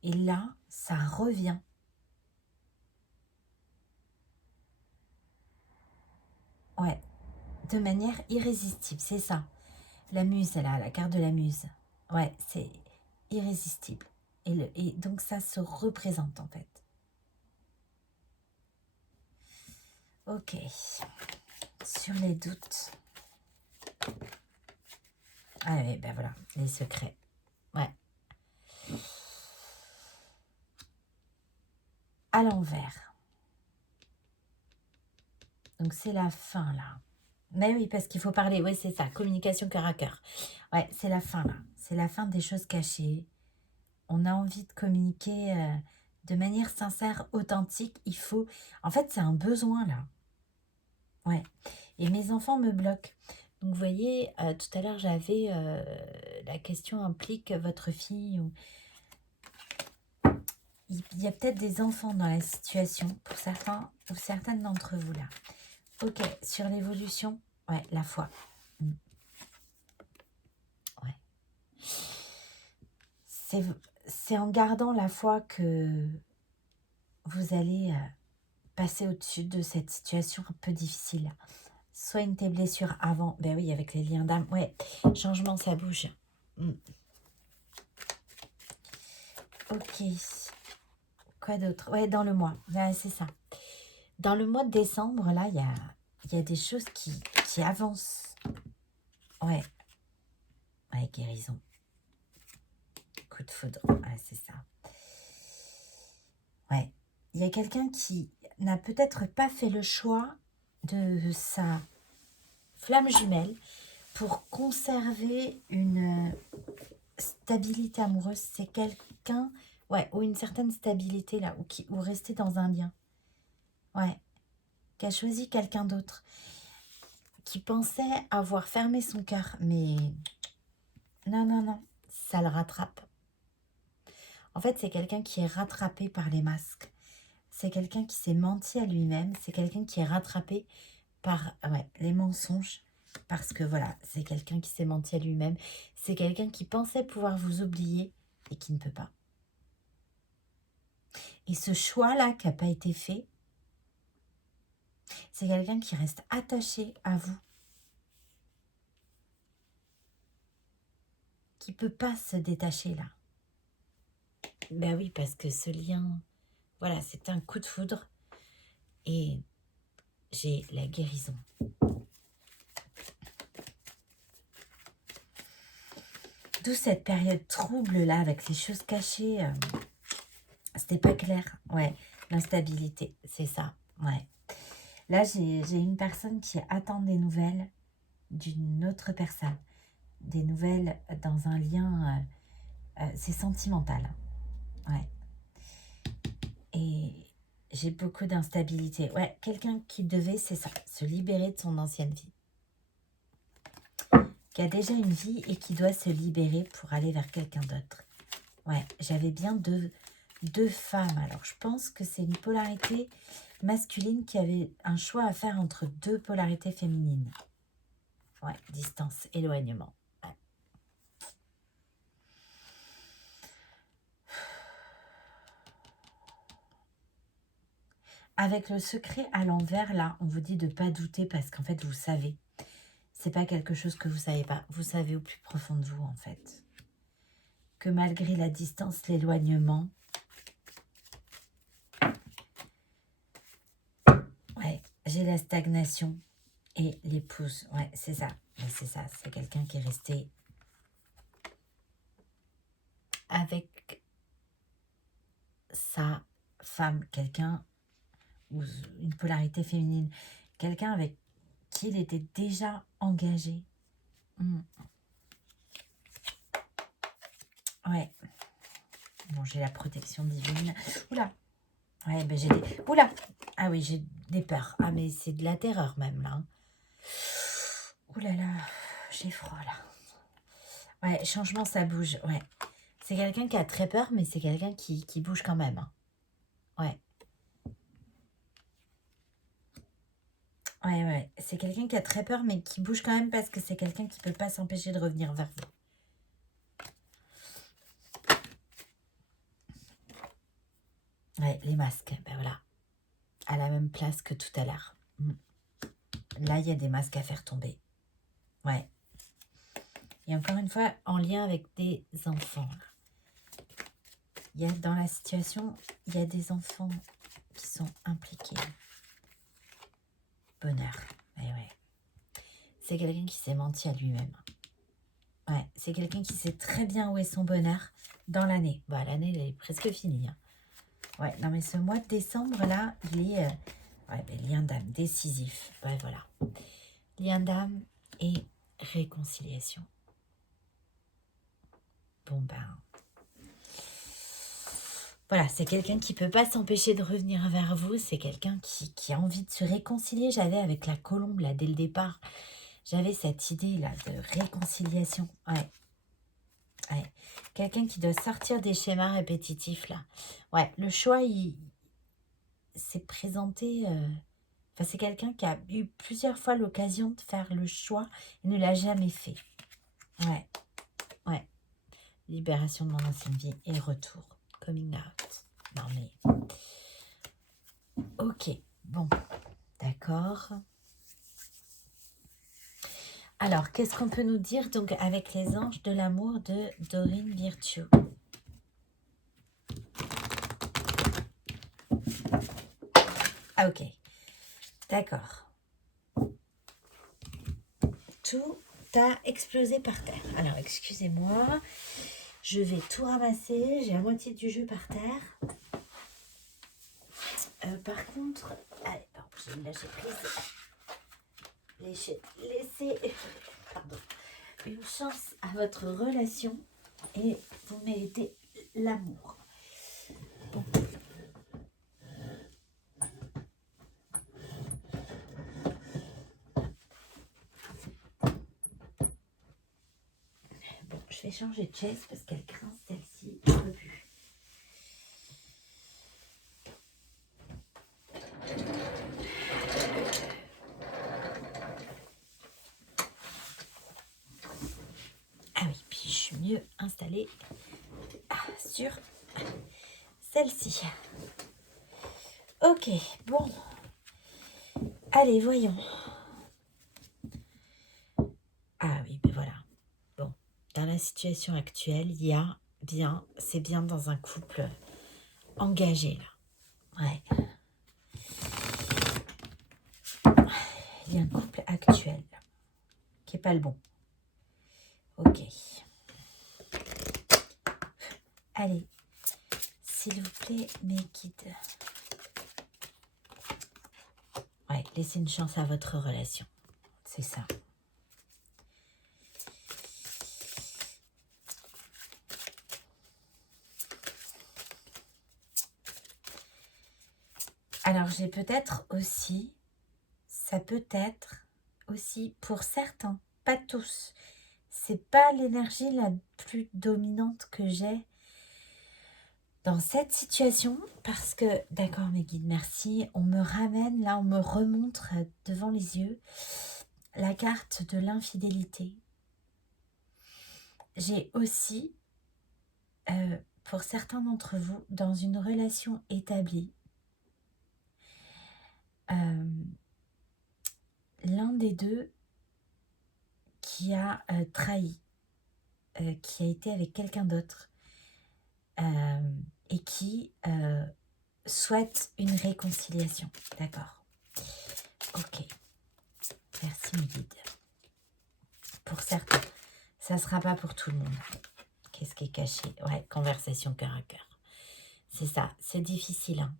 Et là, ça revient. Ouais, de manière irrésistible, c'est ça. La muse, là, la carte de la muse. Ouais, c'est irrésistible. Et donc, ça se représente, en fait. Ok. Sur les doutes. Ah oui, ben voilà, les secrets. Ouais. À l'envers. Donc, c'est la fin, là. Mais oui, parce qu'il faut parler. Oui, c'est ça. Communication cœur à cœur. Ouais, c'est la fin, là. C'est la fin des choses cachées. On a envie de communiquer de manière sincère, authentique. Il faut... En fait, c'est un besoin, là. Ouais. Et mes enfants me bloquent. Donc, vous voyez, tout à l'heure, j'avais la question implique votre fille. Il y a peut-être des enfants dans la situation, pour certains ou certaines d'entre vous, là. Ok, sur l'évolution, ouais, la foi. Mm. Ouais. C'est en gardant la foi que vous allez passer au-dessus de cette situation un peu difficile. Soigne tes blessures avant. Ben oui, avec les liens d'âme. Ouais, changement, ça bouge. Mm. Ok. Quoi d'autre? Ouais, dans le mois. Ouais, c'est ça. Dans le mois de décembre, là, il y a des choses qui avancent. Ouais. Ouais, guérison. Coup de foudre. Ouais, c'est ça. Ouais. Il y a quelqu'un qui n'a peut-être pas fait le choix de sa flamme jumelle pour conserver une stabilité amoureuse. C'est quelqu'un, ouais, ou une certaine stabilité là, ou rester dans un lien. Ouais. Qui a choisi quelqu'un d'autre. Qui pensait avoir fermé son cœur. Mais non, non, non. Ça le rattrape. En fait, c'est quelqu'un qui est rattrapé par les masques. C'est quelqu'un qui s'est menti à lui-même. C'est quelqu'un qui est rattrapé par les mensonges. Parce que voilà, c'est quelqu'un qui s'est menti à lui-même. C'est quelqu'un qui pensait pouvoir vous oublier et qui ne peut pas. Et ce choix-là qui n'a pas été fait, c'est quelqu'un qui reste attaché à vous. Qui ne peut pas se détacher là. Ben oui, parce que ce lien, voilà, c'est un coup de foudre. Et j'ai la guérison. D'où cette période trouble là, avec les choses cachées. C'était pas clair. Ouais, l'instabilité, c'est ça. Ouais. Là, j'ai une personne qui attend des nouvelles d'une autre personne. Des nouvelles dans un lien, c'est sentimental. Ouais. Et j'ai beaucoup d'instabilité. Ouais, quelqu'un qui devait, c'est ça, se libérer de son ancienne vie. Qui a déjà une vie et qui doit se libérer pour aller vers quelqu'un d'autre. Ouais, j'avais bien deux femmes. Alors, je pense que c'est une polarité masculine qui avait un choix à faire entre deux polarités féminines. Ouais, distance, éloignement. Ouais. Avec le secret à l'envers, là, on vous dit de ne pas douter parce qu'en fait, vous savez. C'est pas quelque chose que vous savez pas. Vous savez au plus profond de vous, en fait. Que malgré la distance, l'éloignement, ouais, j'ai la stagnation et l'épouse. Ouais, c'est ça. C'est ça. C'est quelqu'un qui est resté avec sa femme, quelqu'un ou une polarité féminine, quelqu'un avec qui il était déjà engagé. Ouais. Bon, j'ai la protection divine. Oula. Ouais, ben j'ai des... Oula! Ah oui, j'ai des peurs. Ah, mais c'est de la terreur même, là. Hein. Ouh là là, j'ai froid, là. Ouais, changement, ça bouge, ouais. C'est quelqu'un qui a très peur, mais c'est quelqu'un qui bouge quand même. Hein. Ouais. Ouais, ouais. C'est quelqu'un qui a très peur, mais qui bouge quand même parce que c'est quelqu'un qui ne peut pas s'empêcher de revenir vers vous. Ouais, les masques, ben voilà. À la même place que tout à l'heure. Là, il y a des masques à faire tomber. Ouais. Et encore une fois, en lien avec des enfants. Il y a dans la situation, il y a des enfants qui sont impliqués. Bonheur. Ouais, ouais. C'est quelqu'un qui s'est menti à lui-même. Ouais, c'est quelqu'un qui sait très bien où est son bonheur dans l'année. Bah, l'année, elle est presque finie. Hein. Ouais, non, mais ce mois de décembre, là, il est... ouais, ben, lien d'âme, décisif. Ouais, voilà. Lien d'âme et réconciliation. Bon, ben... Voilà, c'est quelqu'un qui ne peut pas s'empêcher de revenir vers vous. C'est quelqu'un qui a envie de se réconcilier. J'avais avec la colombe, là, dès le départ, j'avais cette idée-là de réconciliation. Ouais. Ouais. Quelqu'un qui doit sortir des schémas répétitifs, là. Ouais, le choix, il s'est présenté... Enfin, c'est quelqu'un qui a eu plusieurs fois l'occasion de faire le choix et ne l'a jamais fait. Ouais, ouais. Libération de mon ancienne vie et retour. Coming out. Non, mais... Ok, bon. D'accord. Alors, qu'est-ce qu'on peut nous dire donc avec les anges de l'amour de Dorine Virtue? Ah, ok. D'accord. Tout a explosé par terre. Alors, excusez-moi. Je vais tout ramasser. J'ai la moitié du jeu par terre. Par contre... Allez, pardon, j'ai lâché prise. Laissez pardon, une chance à votre relation et vous méritez l'amour. Bon. Bon, je vais changer de chaise parce qu'elle craint celle-ci. Je peux plus. Ah oui, puis je suis mieux installée sur celle-ci. Ok, bon. Allez, voyons. Ah oui, ben voilà. Bon, dans la situation actuelle, il y a bien, c'est bien dans un couple engagé, là. Ouais. Il y a un couple actuel qui n'est pas le bon. Ok. Allez, s'il vous plaît, mes guides. Ouais, laissez une chance à votre relation. C'est ça. Alors, j'ai peut-être aussi, ça peut être aussi pour certains, pas tous. C'est pas l'énergie la plus dominante que j'ai dans cette situation parce que, d'accord mes guides, merci, on me ramène, là on me remontre devant les yeux la carte de l'infidélité. J'ai aussi, pour certains d'entre vous, dans une relation établie, l'un des deux qui a trahi, qui a été avec quelqu'un d'autre et qui souhaite une réconciliation. D'accord. Ok. Merci mes guides. Pour certains, ça ne sera pas pour tout le monde. Qu'est-ce qui est caché? Ouais, conversation cœur à cœur. C'est ça, c'est difficile. Hein.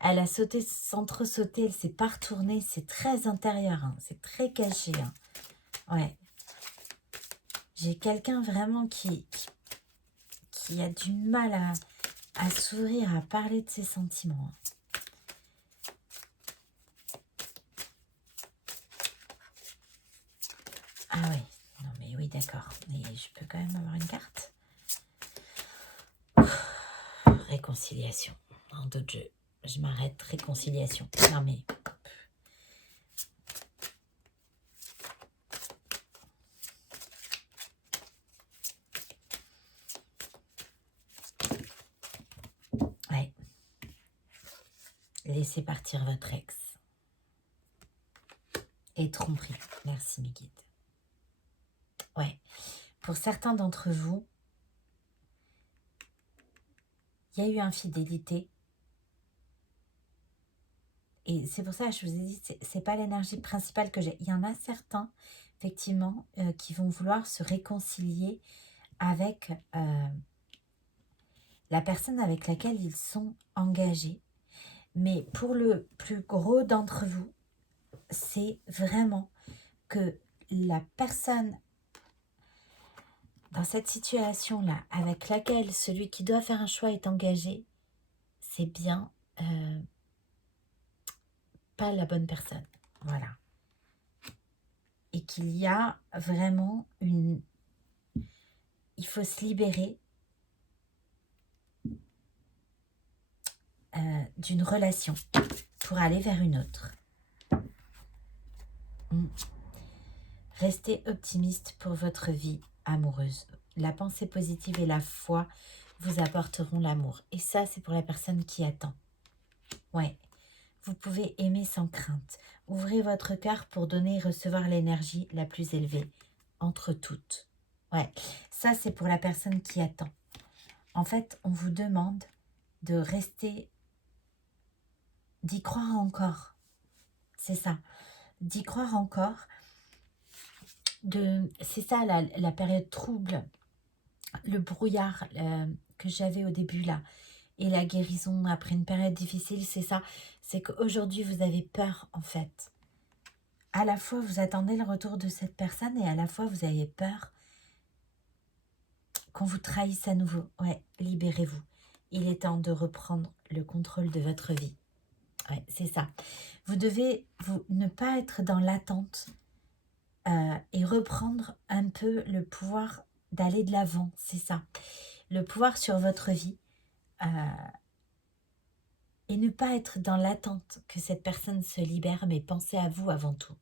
Elle a sauté sans trop sauter, elle ne s'est pas retournée. C'est très intérieur, hein. C'est très caché. Hein. Ouais. J'ai quelqu'un vraiment qui a du mal à s'ouvrir, à parler de ses sentiments. Ah oui, non mais oui, d'accord. Mais je peux quand même avoir une carte. Réconciliation. En d'autres jeux, je m'arrête. Réconciliation. Non mais... Ouais. Laissez partir votre ex. Et tromperie. Merci mes guides. Ouais. Pour certains d'entre vous, il y a eu infidélité. Et c'est pour ça que je vous ai dit, c'est pas l'énergie principale que j'ai. Il y en a certains, effectivement, qui vont vouloir se réconcilier avec la personne avec laquelle ils sont engagés. Mais pour le plus gros d'entre vous, c'est vraiment que la personne dans cette situation-là, avec laquelle celui qui doit faire un choix est engagé, c'est bien pas la bonne personne. Voilà. Et qu'il y a vraiment une... Il faut se libérer d'une relation pour aller vers une autre. Restez optimiste pour votre vie amoureuse. La pensée positive et la foi vous apporteront l'amour. Et ça, c'est pour la personne qui attend. Ouais. Vous pouvez aimer sans crainte. Ouvrez votre cœur pour donner et recevoir l'énergie la plus élevée entre toutes. Ouais. Ça, c'est pour la personne qui attend. En fait, on vous demande de rester, d'y croire encore. C'est ça. D'y croire encore. C'est ça la période trouble, le brouillard que j'avais au début là, et la guérison après une période difficile, c'est ça. C'est qu'aujourd'hui, vous avez peur en fait. À la fois, vous attendez le retour de cette personne et à la fois, vous avez peur qu'on vous trahisse à nouveau. Ouais, libérez-vous. Il est temps de reprendre le contrôle de votre vie. Ouais, c'est ça. Vous devez ne pas être dans l'attente et reprendre un peu le pouvoir d'aller de l'avant, c'est ça. Le pouvoir sur votre vie et ne pas être dans l'attente que cette personne se libère, mais pensez à vous avant tout.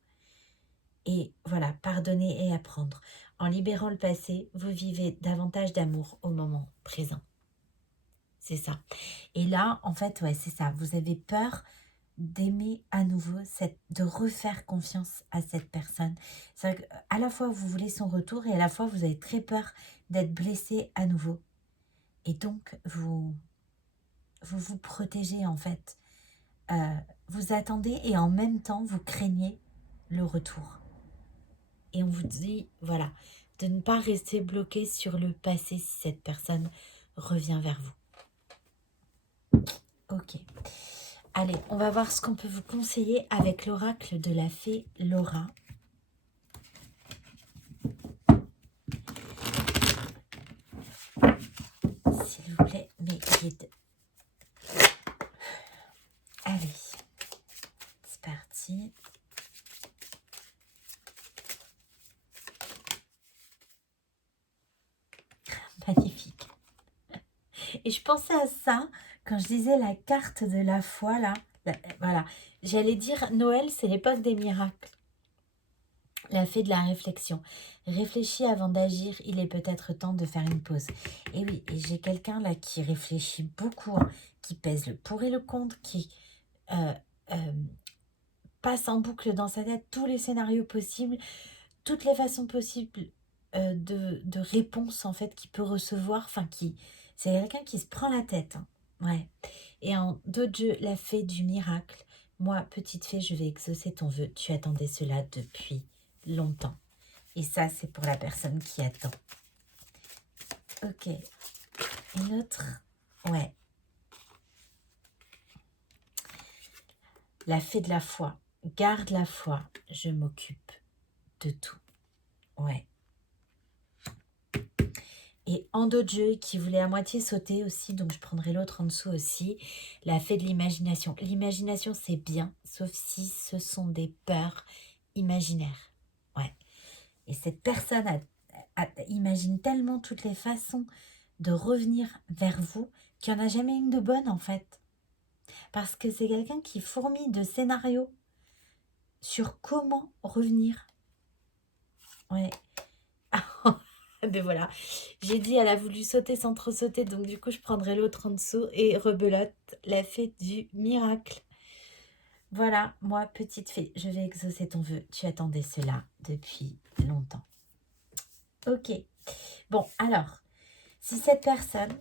Et voilà, pardonner et apprendre. En libérant le passé, vous vivez davantage d'amour au moment présent. C'est ça. Et là, en fait, ouais, c'est ça. Vous avez peur d'aimer à nouveau, de refaire confiance à cette personne. C'est vrai qu'à la fois, vous voulez son retour et à la fois, vous avez très peur d'être blessé à nouveau. Et donc, vous vous protégez, en fait. Vous attendez et en même temps, vous craignez le retour. Et on vous dit, voilà, de ne pas rester bloqué sur le passé si cette personne revient vers vous. Ok. Allez, on va voir ce qu'on peut vous conseiller avec l'oracle de la fée Laura. S'il vous plaît, mes guides. Allez, c'est parti. Magnifique. Et je pensais à ça quand je disais la carte de la foi, là. Voilà, j'allais dire Noël, c'est l'époque des miracles. La fée de la réflexion. Réfléchis avant d'agir, il est peut-être temps de faire une pause. Et oui, et j'ai quelqu'un là qui réfléchit beaucoup, hein, qui pèse le pour et le contre, qui passe en boucle dans sa tête tous les scénarios possibles, toutes les façons possibles de réponses en fait qu'il peut recevoir. Enfin, c'est quelqu'un qui se prend la tête. Hein. Ouais. Et en d'autres jeux, la fée du miracle. Moi, petite fée, je vais exaucer ton vœu. Tu attendais cela depuis longtemps. Et ça, c'est pour la personne qui attend. Ok. Une autre. Ouais. La fée de la foi. Garde la foi. Je m'occupe de tout. Ouais. Et Ando-Dieu qui voulait à moitié sauter aussi, donc je prendrai l'autre en dessous aussi. La fée de l'imagination. L'imagination, c'est bien, sauf si ce sont des peurs imaginaires. Ouais. Et cette personne imagine tellement toutes les façons de revenir vers vous qu'il n'y en a jamais une de bonne en fait. Parce que c'est quelqu'un qui fourmille de scénarios sur comment revenir. Ouais. Ben voilà, j'ai dit elle a voulu sauter sans trop sauter, donc du coup je prendrai l'autre en dessous et rebelote, la fée du miracle. Voilà, moi petite fée, je vais exaucer ton vœu. Tu attendais cela depuis longtemps. Ok, bon alors, si cette personne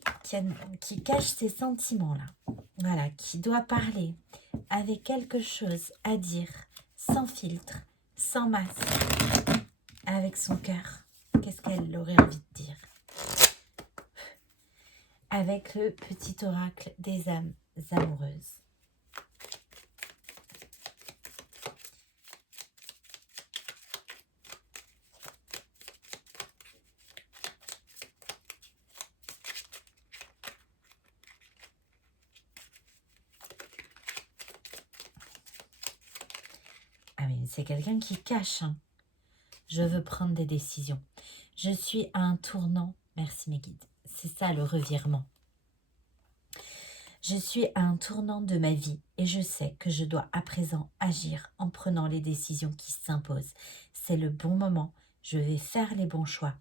qui cache ses sentiments là, voilà, qui doit parler avec quelque chose à dire, sans filtre, sans masque, avec son cœur, qu'est-ce qu'elle aurait envie de dire? Avec le petit oracle des âmes amoureuses. Ah mais c'est quelqu'un qui cache. Hein. Je veux prendre des décisions. Je suis à un tournant. Merci mes guides. C'est ça le revirement. Je suis à un tournant de ma vie et je sais que je dois à présent agir en prenant les décisions qui s'imposent. C'est le bon moment, je vais faire les bons choix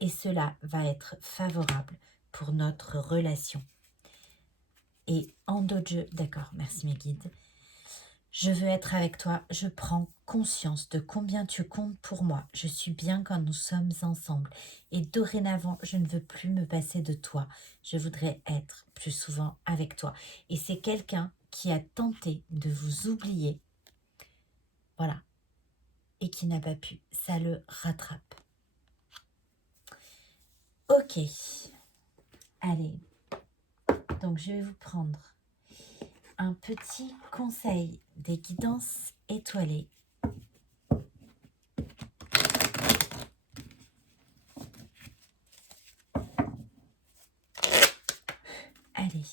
et cela va être favorable pour notre relation. Et en d'autres jeux, d'accord, merci mes guides. Je veux être avec toi, je prends conscience de combien tu comptes pour moi. Je suis bien quand nous sommes ensemble. Et dorénavant, je ne veux plus me passer de toi. Je voudrais être plus souvent avec toi. Et c'est quelqu'un qui a tenté de vous oublier. Voilà. Et qui n'a pas pu. Ça le rattrape. Ok. Allez. Donc, je vais vous prendre un petit conseil des guidances étoilées. Allez.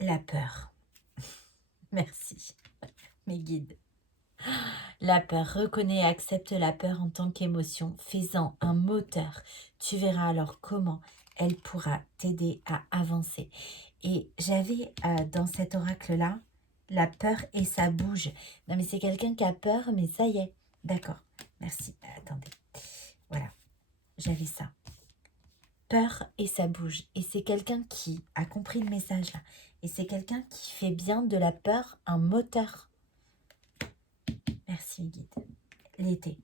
La peur. Merci, mes guides. La peur, reconnais et accepte la peur en tant qu'émotion, fais-en un moteur. Tu verras alors comment elle pourra t'aider à avancer. Et j'avais dans cet oracle-là, la peur et ça bouge. Non mais c'est quelqu'un qui a peur, mais ça y est. D'accord, merci. Attendez, voilà, j'avais ça. Peur et ça bouge. Et c'est quelqu'un qui a compris le message là. Et c'est quelqu'un qui fait bien de la peur un moteur. Merci guide. L'été.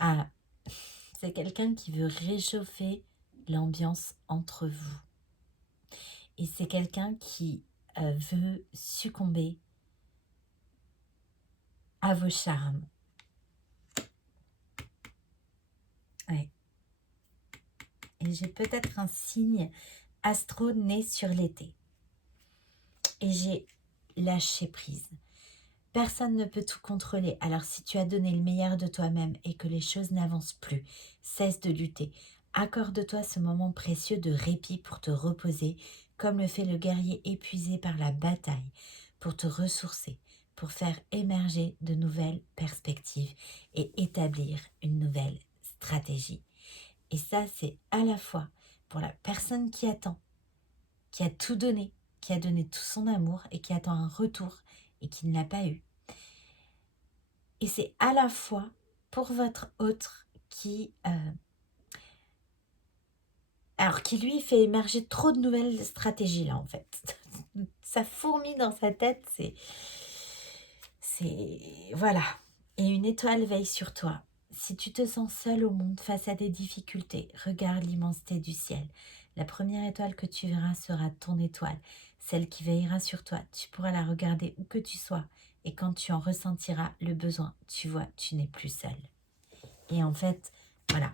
Ah, c'est quelqu'un qui veut réchauffer l'ambiance entre vous. Et c'est quelqu'un qui veut succomber à vos charmes. Ouais. Et j'ai peut-être un signe astro né sur l'été. Et j'ai lâché prise. Personne ne peut tout contrôler. Alors si tu as donné le meilleur de toi-même et que les choses n'avancent plus, cesse de lutter. Accorde-toi ce moment précieux de répit pour te reposer, comme le fait le guerrier épuisé par la bataille, pour te ressourcer, pour faire émerger de nouvelles perspectives et établir une nouvelle stratégie. Et ça, c'est à la fois pour la personne qui attend, qui a tout donné, qui a donné tout son amour et qui attend un retour et qui ne l'a pas eu. Et c'est à la fois pour votre autre qui lui fait émerger trop de nouvelles stratégies là en fait. Ça fourmille dans sa tête, voilà. Et une étoile veille sur toi. Si tu te sens seul au monde face à des difficultés, regarde l'immensité du ciel. La première étoile que tu verras sera ton étoile, celle qui veillera sur toi. Tu pourras la regarder où que tu sois. Et quand tu en ressentiras le besoin, tu vois, tu n'es plus seul. Et en fait, voilà,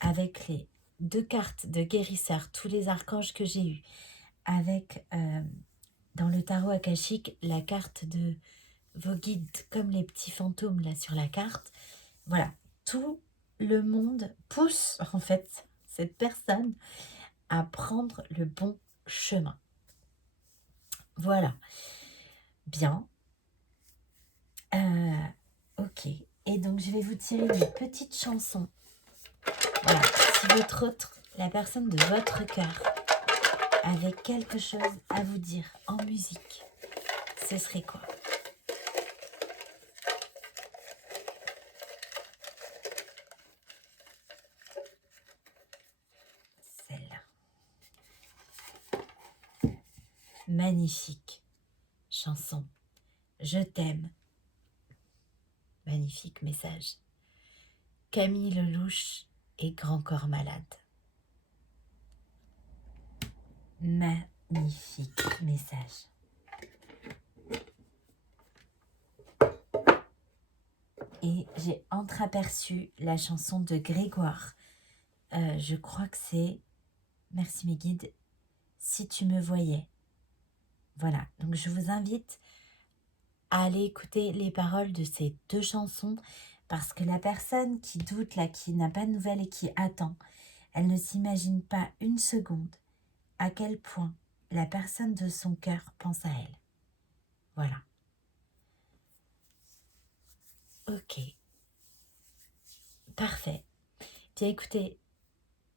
avec les 2 cartes de guérisseur, tous les archanges que j'ai eus, avec dans le tarot akashique, la carte de vos guides, comme les petits fantômes là sur la carte, voilà, tout le monde pousse en fait cette personne à prendre le bon chemin. Voilà. Bien. Ok. Et donc, je vais vous tirer une petite chanson. Voilà. Si votre autre, la personne de votre cœur, avait quelque chose à vous dire en musique, ce serait quoi? Celle-là. Magnifique chanson. Je t'aime. Magnifique message. Camille Lelouch et Grand Corps Malade. Magnifique message. Et j'ai entreaperçu la chanson de Grégoire. Je crois que c'est, merci mes guides, Si tu me voyais. Voilà, donc je vous invite à aller écouter les paroles de ces deux chansons parce que la personne qui doute, là, qui n'a pas de nouvelles et qui attend, elle ne s'imagine pas une seconde à quel point la personne de son cœur pense à elle. Voilà. Ok. Parfait. Bien écoutez,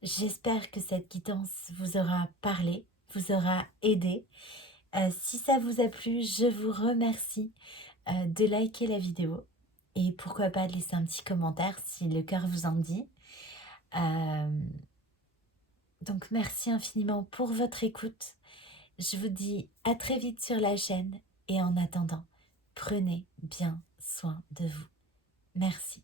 j'espère que cette guidance vous aura parlé, vous aura aidé. Si ça vous a plu, je vous remercie de liker la vidéo et pourquoi pas de laisser un petit commentaire si le cœur vous en dit. Donc merci infiniment pour votre écoute. Je vous dis à très vite sur la chaîne et en attendant, prenez bien soin de vous. Merci.